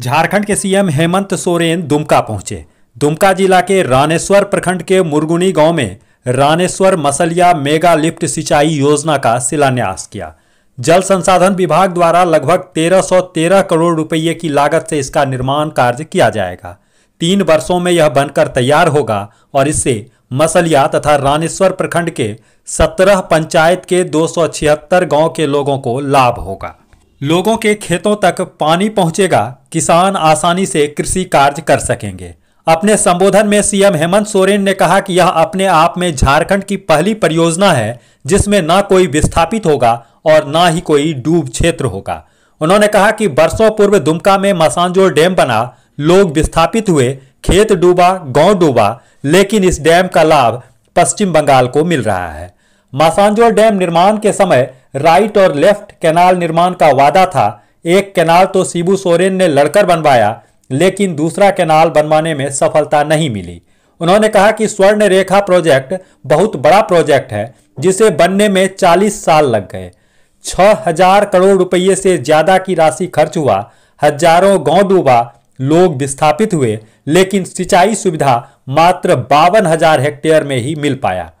झारखंड के सीएम हेमंत सोरेन दुमका पहुंचे। दुमका जिला के रानेश्वर प्रखंड के मुरगुनी गांव में रानेश्वर मसलिया मेगा लिफ्ट सिंचाई योजना का शिलान्यास किया। जल संसाधन विभाग द्वारा लगभग 1313 करोड़ रुपये की लागत से इसका निर्माण कार्य किया जाएगा। 3 वर्षों में यह बनकर तैयार होगा और इससे मसलिया तथा रानेश्वर प्रखंड के 17 पंचायत के 276 गांव के लोगों को लाभ होगा। लोगों के खेतों तक पानी पहुंचेगा, किसान आसानी से कृषि कार्य कर सकेंगे। अपने संबोधन में सीएम हेमंत सोरेन ने कहा कि यह अपने आप में झारखंड की पहली परियोजना है जिसमें न कोई विस्थापित होगा और न ही कोई डूब क्षेत्र होगा। उन्होंने कहा कि वर्षों पूर्व दुमका में मसानजोर डैम बना, लोग विस्थापित हुए, खेत डूबा, गांव डूबा, लेकिन इस डैम का लाभ पश्चिम बंगाल को मिल रहा है। मसानजोर डैम निर्माण के समय राइट और लेफ्ट कैनाल निर्माण का वादा था। एक कैनाल तो शिबू सोरेन ने लड़कर बनवाया, लेकिन दूसरा कैनाल बनवाने में सफलता नहीं मिली। उन्होंने कहा कि स्वर्ण रेखा प्रोजेक्ट बहुत बड़ा प्रोजेक्ट है जिसे बनने में 40 साल लग गए। 6000 करोड़ रुपये से ज्यादा की राशि खर्च हुआ, हजारों गांव डूबा, लोग विस्थापित हुए, लेकिन सिंचाई सुविधा मात्र 52,000 हेक्टेयर में ही मिल पाया।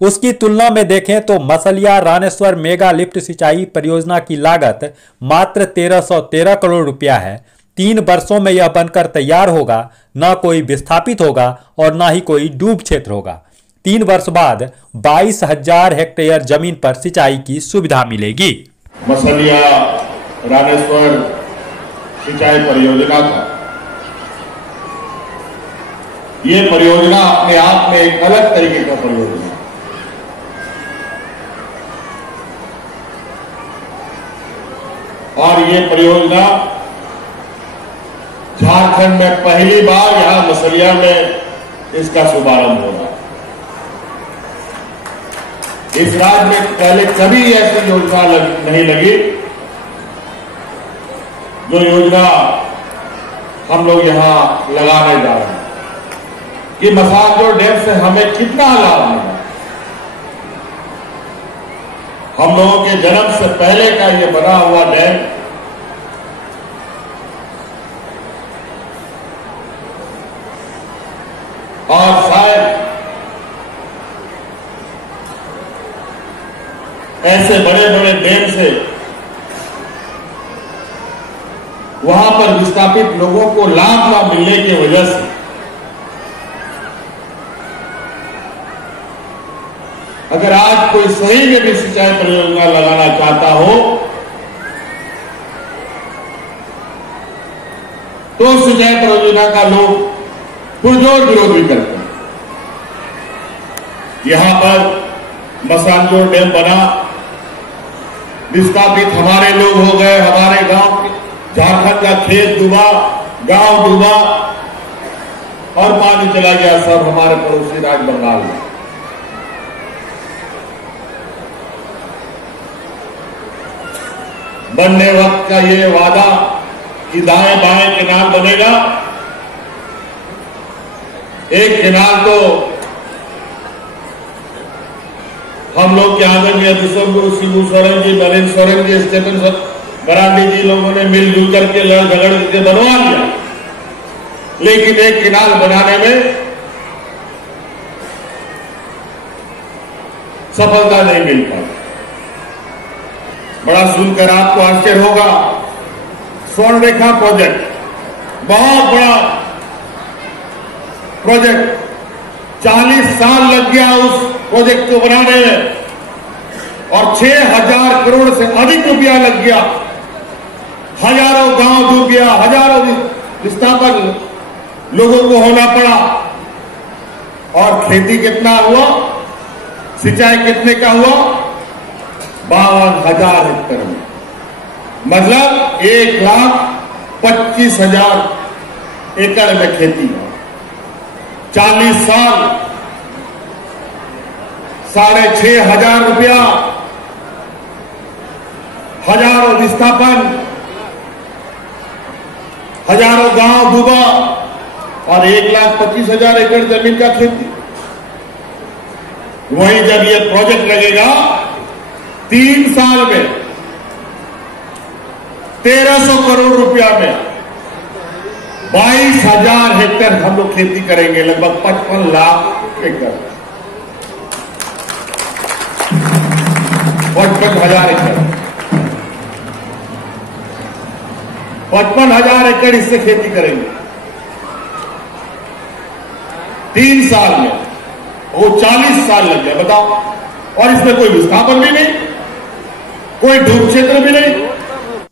उसकी तुलना में देखें तो मसलिया रानेश्वर मेगा लिफ्ट सिंचाई परियोजना की लागत मात्र 1313 करोड़ रुपया है। 3 वर्षों में यह बनकर तैयार होगा, न कोई विस्थापित होगा और न ही कोई डूब क्षेत्र होगा। 3 वर्ष बाद 22,000 हेक्टेयर जमीन पर सिंचाई की सुविधा मिलेगी। मसलिया रानेश्वर सिंचाई परियोजना का ये परियोजना अपने आप में एक अलग तरीके का परियोजना है। और ये परियोजना झारखंड में पहली बार यहां मसलिया में इसका शुभारंभ होगा। इस राज्य में पहले कभी ऐसी योजना नहीं लगी जो योजना हम लोग यहां लगाने जा रहे हैं कि मसानजोर डैम से हमें कितना लाभ मिला। हम लोगों के जन्म से पहले का ये बना हुआ डैम और शायद ऐसे बड़े बड़े डैम से वहां पर विस्थापित लोगों को लाभ न मिलने की वजह से अगर आज कोई सही में भी सिंचाई परियोजना लगाना चाहता हो तो सिंचाई परियोजना का लोग पुरजोर विरोध भी करते हैं। यहां पर मसानजोर डैम बना, विस्थापित हमारे लोग हो गए, हमारे गांव झारखंड का खेत डूबा, गांव डूबा और पानी चला गया सब हमारे पड़ोसी राज्य बंगाल में। बनने वक्त का ये वादा कि दाएं बाएं कैनाल बनेगा, एक कैनाल तो हम लोग के आदरणीय विश्वगुरु शिबू सोरेन जी, नरेंद्र सोरेन जी, स्टेफन मरांडी जी लोगों ने मिलजुल करके लड़ झगड़ के बनवा लिया, लेकिन एक कैनाल बनाने में सफलता नहीं मिल पाई। बड़ा सुनकर आपको आश्चर्य होगा, स्वर्ण रेखा प्रोजेक्ट बहुत बड़ा प्रोजेक्ट, 40 साल लग गया उस प्रोजेक्ट को बनाने में और 6000 करोड़ से अधिक रुपया लग गया। हजारों गांव डूब गया, हजारों विस्थापन लोगों को होना पड़ा। और खेती कितना हुआ, सिंचाई कितने का हुआ, 52,000 हेक्टेयर में, मतलब 1,25,000 एकड़ में खेती है। 40 साल 6,500 रुपया, हजारों विस्थापन, हजारों गांव डूबा और 1,25,000 एकड़ जमीन का खेती। वहीं जब ये प्रोजेक्ट लगेगा 3 साल में 1300 करोड़ रुपया में 22,000 हेक्टेयर हम लोग खेती करेंगे, लगभग 55 लाख एकड़, 55,000 एकड़, 55,000 एकड़ इससे खेती करेंगे 3 साल में। वो 40 साल लग गए, बताओ। और इसमें कोई विस्थापन भी नहीं, कोई डूब क्षेत्र भी नहीं।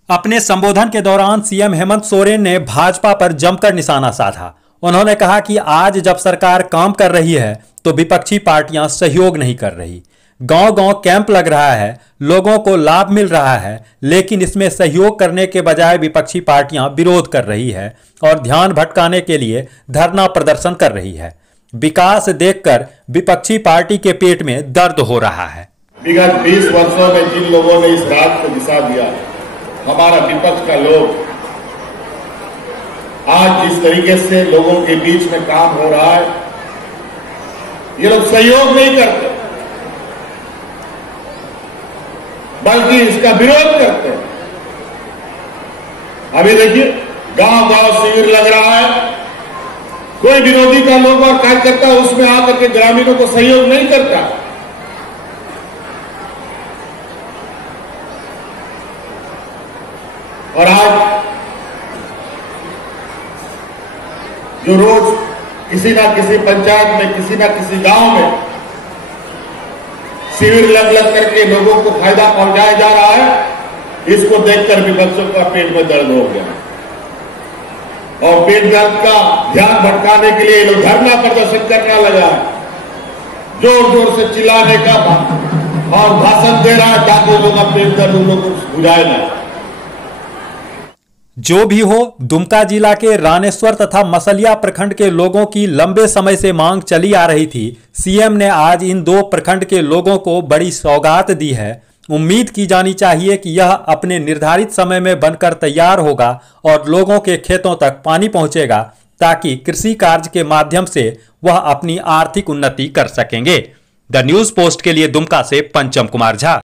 अपने संबोधन के दौरान सीएम हेमंत सोरेन ने भाजपा पर जमकर निशाना साधा। उन्होंने कहा कि आज जब सरकार काम कर रही है तो विपक्षी पार्टियां सहयोग नहीं कर रही। गांव-गांव कैंप लग रहा है, लोगों को लाभ मिल रहा है, लेकिन इसमें सहयोग करने के बजाय विपक्षी पार्टियां विरोध कर रही है और ध्यान भटकाने के लिए धरना प्रदर्शन कर रही है। विकास देखकर विपक्षी पार्टी के पेट में दर्द हो रहा है। विगत 20 वर्षों में जिन लोगों ने इस राज को दिशा दिया, हमारा विपक्ष का लोग, आज जिस तरीके से लोगों के बीच में काम हो रहा है, ये लोग सहयोग नहीं करते बल्कि इसका विरोध करते हैं। अभी देखिए, गांव-गांव शिविर लग रहा है, कोई विरोधी का लोग और कार्यकर्ता उसमें आकर के ग्रामीणों को सहयोग नहीं करता। और आज जो रोज किसी ना किसी पंचायत में, किसी ना किसी गांव में शिविर लग करके लोगों को फायदा पहुंचाया जा रहा है, इसको देखकर विपक्षियों का पेट में दर्द हो गया। और पेट दर्द का ध्यान भटकाने के लिए लोग धरना प्रदर्शन करने लगा है, जोर जोर से चिल्लाने का और भाषण दे रहा है ताकि लोगों का पेट दर्द उन लोगों को बुझाए ना। जो भी हो, दुमका जिला के रानेश्वर तथा मसलिया प्रखंड के लोगों की लंबे समय से मांग चली आ रही थी। सीएम ने आज इन 2 प्रखंड के लोगों को बड़ी सौगात दी है। उम्मीद की जानी चाहिए कि यह अपने निर्धारित समय में बनकर तैयार होगा और लोगों के खेतों तक पानी पहुंचेगा, ताकि कृषि कार्य के माध्यम से वह अपनी आर्थिक उन्नति कर सकेंगे। द न्यूज पोस्ट के लिए दुमका से पंचम कुमार झा।